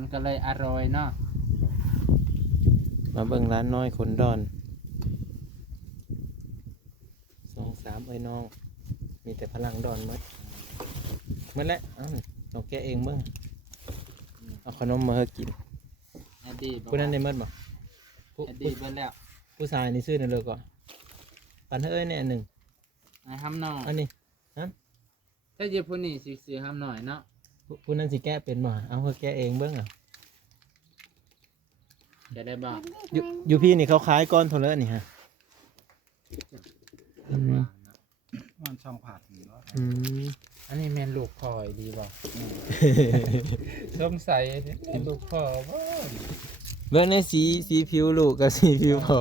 มันก็เลยอร่อยเนาะมาเบิ่งร้านน้อยขนดอน2-3เอ้ยน้องมีแต่พลังดอนหมดแล้วต้องแกะเองเบิ่งเอาขนมมาให้กิน แอดดี้บอก ผู้นั้นได้หมดบ่ผู้ แอดดี้เบิ่แล้ว ผู้ชายนี่ซื้อนั่นเลยก่อนปันเอ้ยเนี่ยอันหนึ่ง ไอ้ห้ำน้อย อันนี้ ถ้าเจ้าผู้นี้สิซื้อห้ำน้อยเนาะ ผู้นั้นสิแกะเป็นบ่เอาเขาแกะเองเบิ่งอ่ะ จะได้บอก อยู่พี่นี่เขาขายก้อนเท่าไหร่นี่ฮะ อืม มันช่องผัดอยู่แล้ว อืม อันนี้แม่นลูกพ่อยดีบอกสงสัยเป็นลูกพ่อบ่ เบิ่งในสีผิวลูกกับสีผิวพ่อ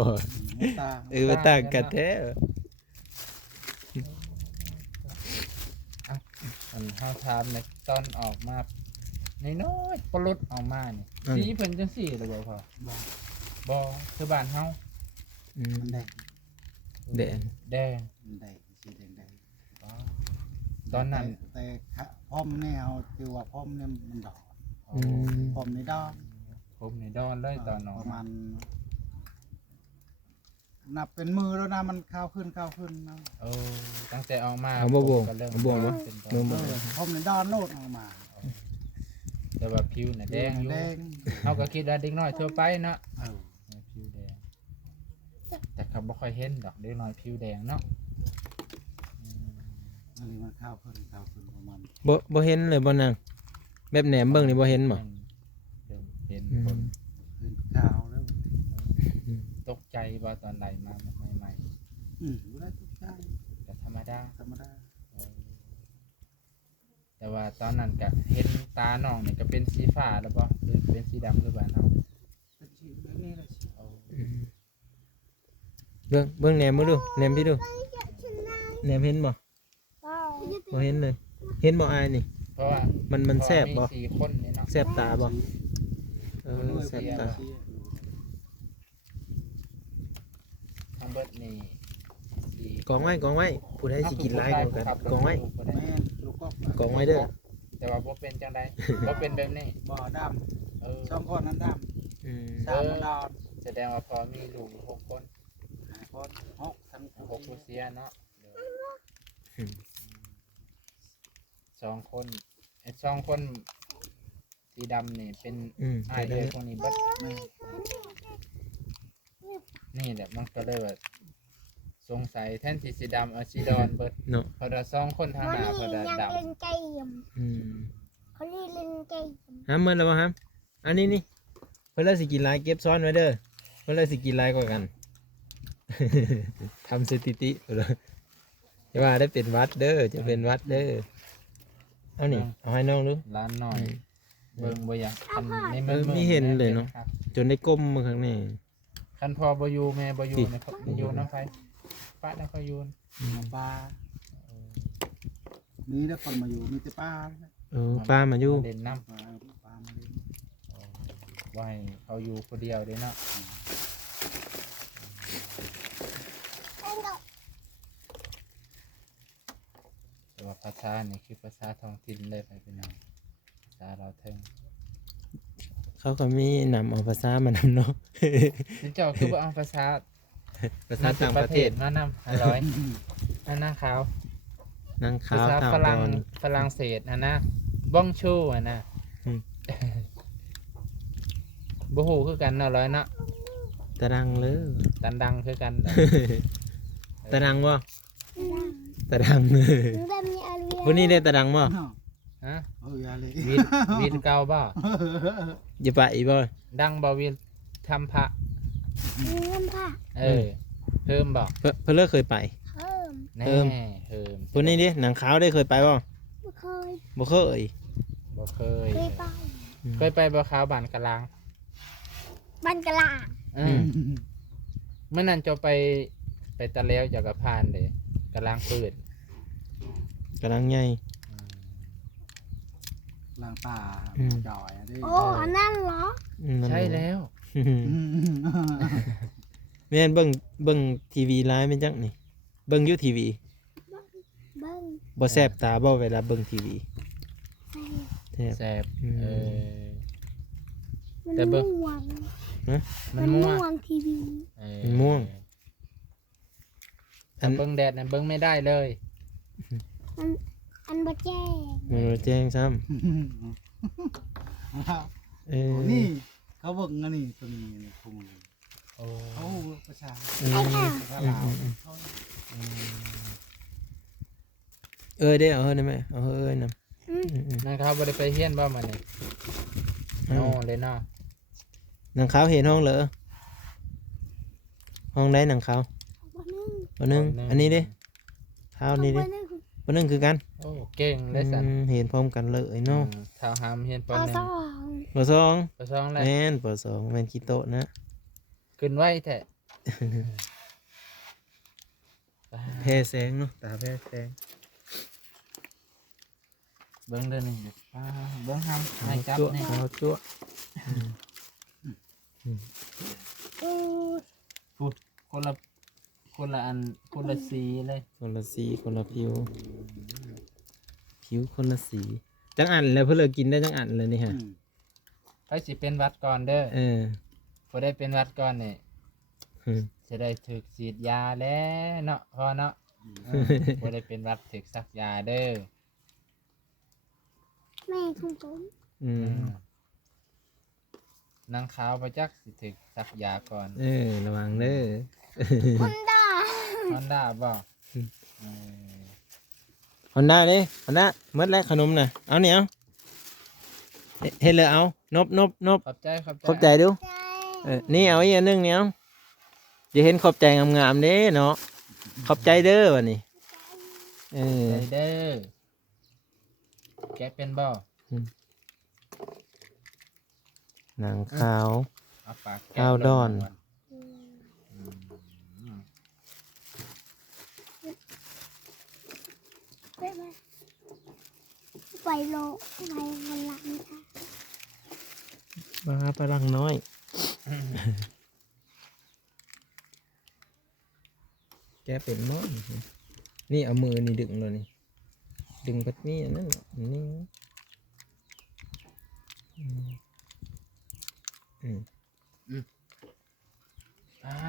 หมูตา มันต่างกันแท้ อันห้าทามในตอนออกมาน้อยๆปลุดออกมานี่สีเพิ่นจังซี่เลยบ่พ่อ บ้า บ่คือบ้านเฮา อืม มันแดง แดง แดง มันแดงสีแดงแดง อ๋อตอนนั้น แต่พ่อมเนี่ยเอาคือว่าพ่อมเนี่ยมันดอก อืม พ่อมในดอก ผมในดอนเลยตอนน้อง ประมาณนับเป็นมือแล้วนะมันข้าวขึ้นนะ ตั้งแต่ออกมา เอาบ่บ่ง ก็เริ่ม เอาบ่งบ่ เป็น บ่ง เออพ่อมในดอนโลดออกมา แต่ว่าผิวน่ะแดงอยู่ แดง เขาก็คิดว่าเด็กน้อยทั่วไปเนาะ เออ ผิวแดงแต่เขาบ่ค่อยเห็นดอกเด็กน้อยผิวแดงเนาะ อันนี้มันข้าวขึ้นประมาณ บ่เห็นเลยบ่นางแบบแหนมเบิ่งนี่บ่เห็นบ่ เริ่มเห็น อื คน ม ขึ้นข้าวแล้ว ตกใจว่าตอนใดมาใหม่ รู้ได้ทุกอย่าง ๆแต่ธรรมดา ธรรมดา แต่ว่าตอนนั้นก็เห็นตาน้องนี่ก็เป็นสีฟ้าแล้วบ่หรือเป็นสีดำหรือบ้านเฮา เป็นชีวิตแบบนี้เลยสิ เอา อืมเบิ่งแหนมมาดูแหนมพี่ดูแหนมเห็นบ่บ่เห็นเลย เห็นบ่อายนี่ เพราะว่า มันแซ่บบ่ มี4คนนี่เนาะ แซ่บตาบ่ด้วย แซ่บตา ทั้งเบิดนี่สี่ กองไว้ผู้ใดสิกินหลายกว่ากันกองไว้ แม่ลูกก็ กองไว้เด้อ แต่ว่าบ่เป็นจังไดบ่เป็นแบบนี้ บ่อด เออ ำช่องก้อนนั้นด อืม ำสามมันดอน แสดงว่าพอมีลูก6คน คนหกทั้ง 6ผู้เสียเนาะ2คนไอ้2คนสีดำนี่เป็น อืม อ้าย ไป เล เลย ย พวกนี้เบิด แม่ นี่แหละมันก็เลยแบบสงสัยแทนที่สีดำเอาสีดอนเบิด เนาะ พอได้2คนทางหน้าพอได้ดำ เล่นเกม อืม เขาเล่นเกม ห้ามเมื่อแล้วบ่ห้ามอันนี้นี่เพิ่นเลยสิกินหลายเก็บซ้อนไว้เด้อเพิ่นเลยสิกินหลายกว่ากัน ทำสถิติเพิ่นเลยจะว่าได้เป็นวัดเด้อจะเป็นวัดเด้อเอานี่เอาให้น้องดู ร้านหน่อยเบิ่งบ่อยากคันใน เออมีเห็นเลยเนาะ จนได้ก้มมาข้างนี้ คันพอบ่อยู่แม่บ่อยู่ ติ นะครับอยู่น้ำไฟป้าน้ำไฟอยู่ ปลามีแล้วคนมาอยู่มีแต่ปลา ป้ามาอยู่ เล่นน้ ปลามาเล่น ำไว้เขาอยู่คนเดียวเด้เนาะแต่ว่าภาษานี่คือภาษาท้องถิ่นเลยไปเป็นน้องภาษาเราเทิง เขาก็มีนำเอาภาษามานำเนาะ นี่เจ้าคือว่าเอาภาษา ภาษาต่างประเทศ มานำ500อันหน้าขาว นาง ภา ขาว ษา ขาว ฝ ด รั่ง อน ฝรั่งเศสนะบ้องชูนะ อืม บ่ฮู้คือกันเนาะร้อยเนาะ ตะดังเลย ตันดังคือกันเด้อ ตะดังบ่ตะดังเลย แบบมีอาเรีย วันนี้ได้ตะดังบ่ ฮะ อย่าเลย วีดเก่าบ่ อย่าไปอีบ่ ดังบ่วีดทำพระ มีเงินผ้า เออเพิ่มบ่ เพิ่นเลิกเคยไป เพิ่ม แน่ เพิ่ม เพิ่ม คนนี้ดิหนังขาวได้เคยไปบ่ ไม่เคย บ่เคย บ่เคย เคยไป เคยไปบ่ขาวบ้านกะลาง บันกะลา อืมเมื่อนั้นเจะไปตะแล้วเจากกระพานเด้กะลางปืน กำลังใหญ่ ล้างตาจ่อยดิ โอ้อันนั้นเหรอ ใช่แล้ว แม่นเบิ่งทีวีไลฟ์แม่นจังนี่เบิ่งอยู่ทีวี เบิ้ง บ่แซ่บตาบ่เวลาเบิ่งทีวี ใส่ แซ่บ แซ่บ อืม เออ แต่เบิ่ง ม่วง มันม่วง ทีวี มันม่วง แต่เบิ่งแดดน่ะเบิ่งไม่ได้เลย อันบ่แจ้ง มันแจ้งซ้ำ เออ นี่เขาเบิ่งอันนี้ตัวนี้นี่คง โอ้ เขาประชา อืม ภาษาลาวเขา ได้เอาเฮ้ยได้ไหมเอาเฮ้ยนำ นั่นครับบ่ได้ไปเฮียนบ่มื้อนี้โน่เลยเนาะ นางขาวเห็นห้องเหรอห้องไหนนางขาว บ่นึง บ่นึงอันนี้ดิเท้านี่ดิ บ่นึง บ่นึงคือกัน โอ้เก่งเลยสัน เห็นพร้อมกันเลยเนาะ ชาวหามเฮียนป ป หนึ่ง สอง ปสอง ปสองเลย แม่นปสองแม่นคิโตะนะ ขึ้นไว้แท้ แพ้แสงเนาะตาแพ้แสง เบิ้งเด้อนี่ป้าเบิ้งหามให้จับ จั่ว นี่ เอาจั่ว พูดคนละอันคนละสีเลย คนละสีคนละผิว ผิวคนละสีจังอันแล้วเพื่อเลิกกินได้จังอันเลยนี่ฮะ ใครสิเป็นหวัดก่อนเด้อ เออ พอได้เป็นหวัดก่อนนี่ อืม จะได้ถึกฉีดยาแล้วเนาะพอเนาะพอได้เป็นหวัดถึกซักยาเด้อ แม่ของผม อืม นางขาวประจักษ์สิถึกซักยาก่อน ระวังเด้อ คุณดา ฮอนด้าบ่ ฮอนด้าดิฮอนด้าเมื่อแรกขนมน่ะเอาเนี่ยเอาเฮ็ดเลยเอานบ ขอบใจ ขอบใจดู ใจ นี่เอาอีกอันหนึงเนี่ยเอาจะเห็นขอบใจงามๆเด้เนาะขอบใจเด้อวันนี้เออ ใจเด้อแกะเป็นบ่ นางขาว เอาปากแกะ ข้าวดอน ลงมาก่อืม ไปไหมไปโลไปวันหลังค่ะ มาพลังน้อย แกเป็นม้อนนี่เอามือนี่ดึงเลยนี่ดึงพัดนี่อันนั่นนี่อืม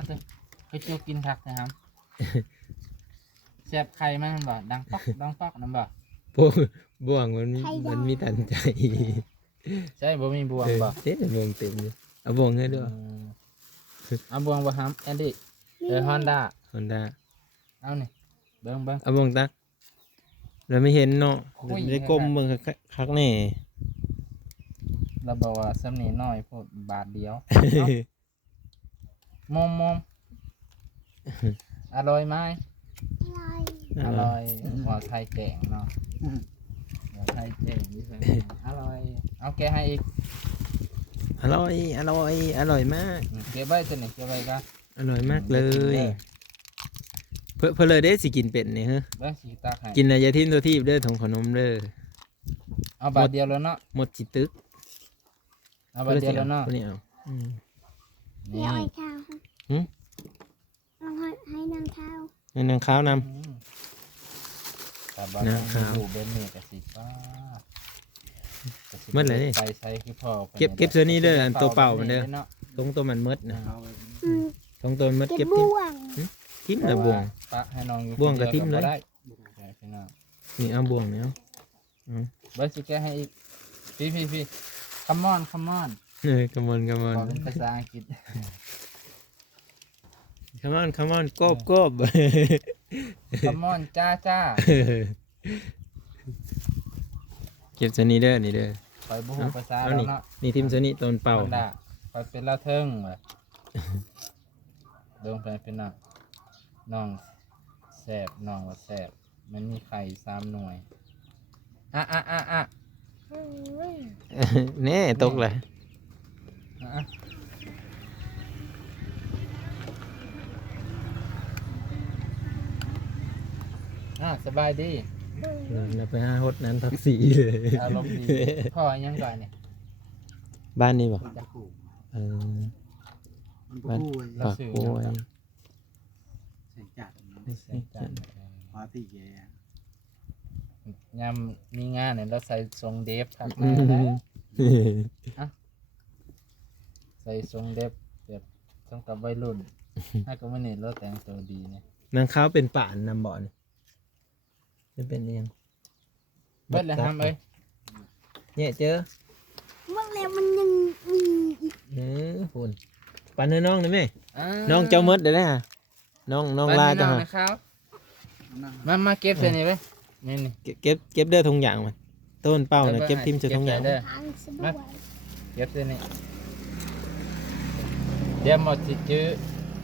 เด้อเคยเจียวกินผักนะครับ แซ่บไข่มันบ่ดังป๊อกดังป๊อกนั่นบ่ พวกบ่วงมันมีตันใจ ใช่บ่มีบวงบ่ เต็มบ่วงเต็มเลยเอาบ่วงให้ด้วย เอาบวงบ่ฮัมแอนดี้ฮอนด้า ฮอนด้า เอานี่เบิ่ง เอาบ่วงตักเราไม่เห็นเนาะ โอ้ย ได้ก้มเบิ่งคักแน่ เราบอกว่าสำนีน้อยพูดบาทเดียวมอมอร่อยไหม อะไร อร่อยหัวไทยแกงเนาะหัวไทยแกงนี่ใช่อร่อยเอาแกะให้อีก อร่อยมาก เก็บไว้ตัวนี้เก็บไว้กัน อร่อยมากเลย เพื่อเลยได้สิกินเป็ดนี่ฮะ เบิ่งสีตาให้ กินนายาทิมตัวทีบเด้อถงขนมเด้อ เอาบาทเดียวแล้วเนาะ หมดจิตึก เอาบาทเดียวแล้วเนาะ คนนี้เอาอืม เดี๋ยวไอ้ข้าว หืม เอาให้นางข้าว ให้นางข้าวน แต่บาท นะครั ดูเบนเมกสิป้า เมื่อไหร่นี่ ไปใส่คือพ่อ เก็บเสื้อนี้เด้ออันตัวเปล่ามันเด้อ เนาะ ตรงตัวมันมดนะ เอาไป อืม ตรงตัวมันมด เก็ เก็ บบ บ่วง ทิมเลยบ่วง ปะให้น้องอยู่ บ่วงกับทิ่มเลย ได้ใช่พี่น้อง นี่เอาบ่วงเนี่ย เบิร์ดสิแกะให้อีกพี่come on กำมอน ขอเป็นภาษาอังกฤษ come on กบ come on จ้า เก็บเสื้อนี้เด้อนี่เด้อ คอยบูฮูภาษา เอา แล้ว นี่ เนาะ นี่ทิมเสื้อนี้ตนเป่า มันด่าคอยเป็นลาวเทิงว่ะเดินไปเป็นน้องแสบน้องว่าแสบมันมีไข่3 หน่วยอ่ะ แน่ตกเลย อ่ะสบายดี เราไปหาฮดนั้นทักสีเลย อารมณ์ดีพ่อยังก่อนเนี่ย บ้านนี้บ่ มันจะขู่ เออ มันบ่คู่ เรา ปาก สื่อ โวย ใส่จัดเนาะ ใส่จาน ปาร์ตี้แก ยามมีงานเนี่ยเราใส่ทรงเดฟครับ อื มาแล้ว ม ส่ทรงเด็บแบบทรงกับวัยรุ่น ถ้าก็ไม่เน้นเราแต่งตัวดีนะ นางขาวเป็นป่านนำบ่อนี่จะเป็นเอียง เบิดเลยฮัมเอ้ย เนี่ยเจอ เมื่อแล้วมันยังมีอีก หุ่นปันให้น้องได้ไหม า น้องเจ้ามดได้ไหมฮะน้องลา ไป จ้ะ น้อง ฮะ นะครับ นั่ง มาเก็บเส้นนี้ไปนี่นี่ เก็บเด้อทงอย่างมันต้นเป้านะเก็บทิมจะทงอย่าง เด้อ ทางสะดวก เก็บเส้นนี้เดี๋ยวหมดสิจื้อ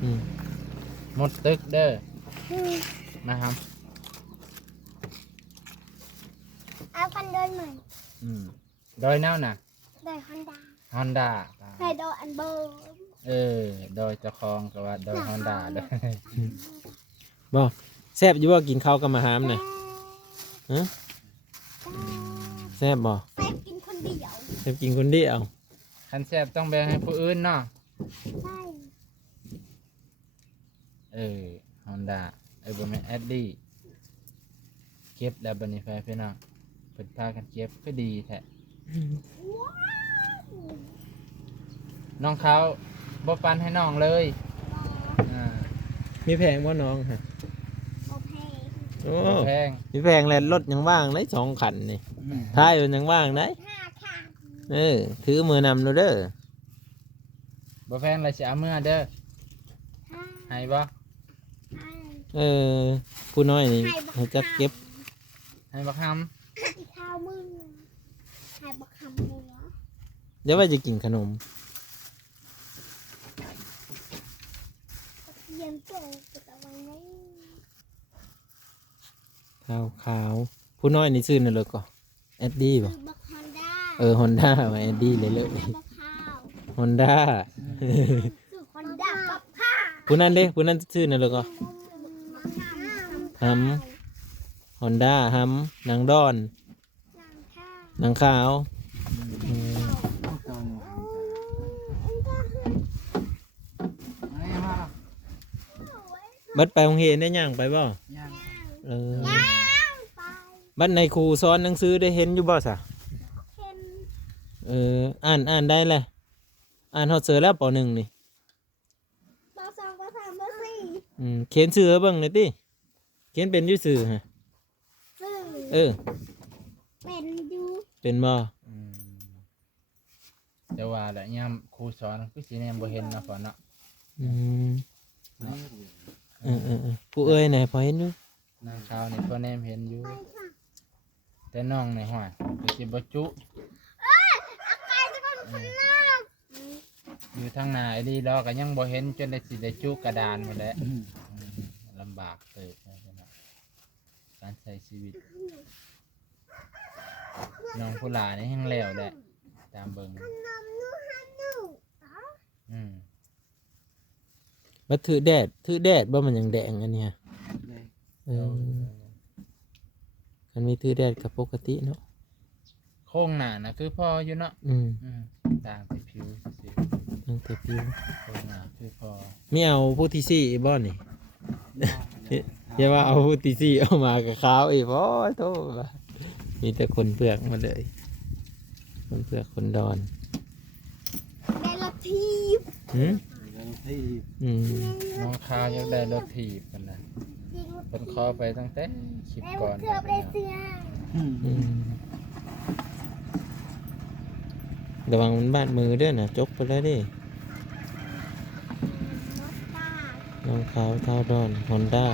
อืม หมดตึกเด้อ อืม มาฮัม เอาคันเดินใหม่ ดอยแนวน่ะ ได้ฮอนด้า ฮอนด้า ได้โดอันเบอร์ ดอยเจ้าของก็ว่าดอยฮอนด้าเด้อ บ่แซ่บอยู่ว่ากินข้าวกับมาหามน่ะแซ่บบ่ แซ่บกินคนเดียว แซ่บกินคนเดียว คันแซ่บต้องแบ่งให้ผู้อื่นเนาะ ใช่ ฮอนด้าบ่แม่นแอดดี้เก็บแล้วบัดนี้ไปพี่น้องเพิ่นพากันเก็บก็ดีแท้น้องเขาบ่ปันให้น้องเลยอ่า มีแพงบ่น้องฮะ โอเค โอ้ แพง มีแพงแลนรถยังว่างได้2คันนี่ท้ายมันยังว่างได้ 5 ค่ะ ถือมือนำเด้อ บ่แพงเลยสิเอาเมื่อเด้อ 5 ให้บ่ ผู้น้อยนี่เขาจะเก็บ ให้บักฮัม ให้ข้าวมึงให้บักคำเลยเหรอ เดี๋ยวว่าจะกินขนม เรียนโตแต่วันนี้ ขาวผู้น้อยนี่ซื้อนั่นเลยก็แอดดี้ป่ะ บักฮอนด้า ฮอนด้ามาแอดดี้เลย บักข้าว ฮอนด้า คือฮอนด้าบักข้าว ผู้นั้นผู้นั้นซื้อนั่นเลยก็ ฮัม ฮอนด้าฮัมนางดอนนางขาว บัดไปโรงเรียนได้ย่างไปบ่ ย่าง บัดในครูสอนหนังสือได้เห็นอยู่บ่ซะอ่านได้แหละอ่านฮอดเสือแล้วป .1 นี่เขียนชื่อเบิ่งหน่อยติเขียนเป็นอยู่ซื่อฮะเป็นอยู่ เป็นบ่ แต่ว่าแหละยามครูสอนคือสิแนมบ่เห็นเนาะพ่อเนาะ ผู้เอ้ยไหนพอเห็นอยู่ นางขาวนี่พ่อแนมเห็นอยู่แต่น้องนี่ห้อยก็สิบ่จุอยู่ทางหน้าไอ้ดีดอกก็ยังบ่เห็นจนได้สิได้จุกระดานหมดแล้วลำบากเติบนะพี่น้องการใช้ชีวิตน้องผู้หลานี่แห้งแล้วแหละตามเบิ่งบัดถือแดดบ่มันยังแดงอันเนี้ยมันมีถือแดดกับปกติเนาะ โค้งหน้านะคือพออยู่เนาะต่างแต่ผิวซื่อ ตั้งแต่ผิว ๆโค้งหน้าคือพอ ไม่เอาผู้ที่ซี่อีบ่นี่ อย่าว่าเอาผู้ที่ซี่เอามากับขาวอีกโอ้ยโทษว่ะมีแต่คนเปลือกมาเลยคนเปลือกคนดอน เดลทีฟ หืม ที่ น้องขาวอยากได้รถถีบกันนะเป็นคอไปตั้งแต่คลิป แม่ ก่อน เกือบได้เสื้อ ระวังมันบาดมือด้วยนะจกไปแล้วดิ มอสตา น้องขาวเท้าดอนฮอนด้า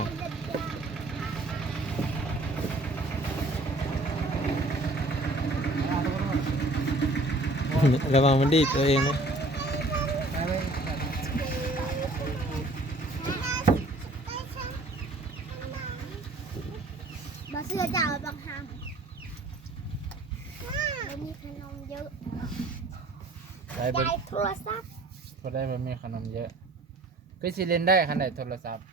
ระวังมันดีดตัวเองนะ บะเสื้อจ่าบังคับไม่มีขนมเยอะ ได้เบิ่ง ได้โทรศัพท์ พอได้บ่มีขนมเยอะก็สิเล่นได้ขนาดโทรศัพท์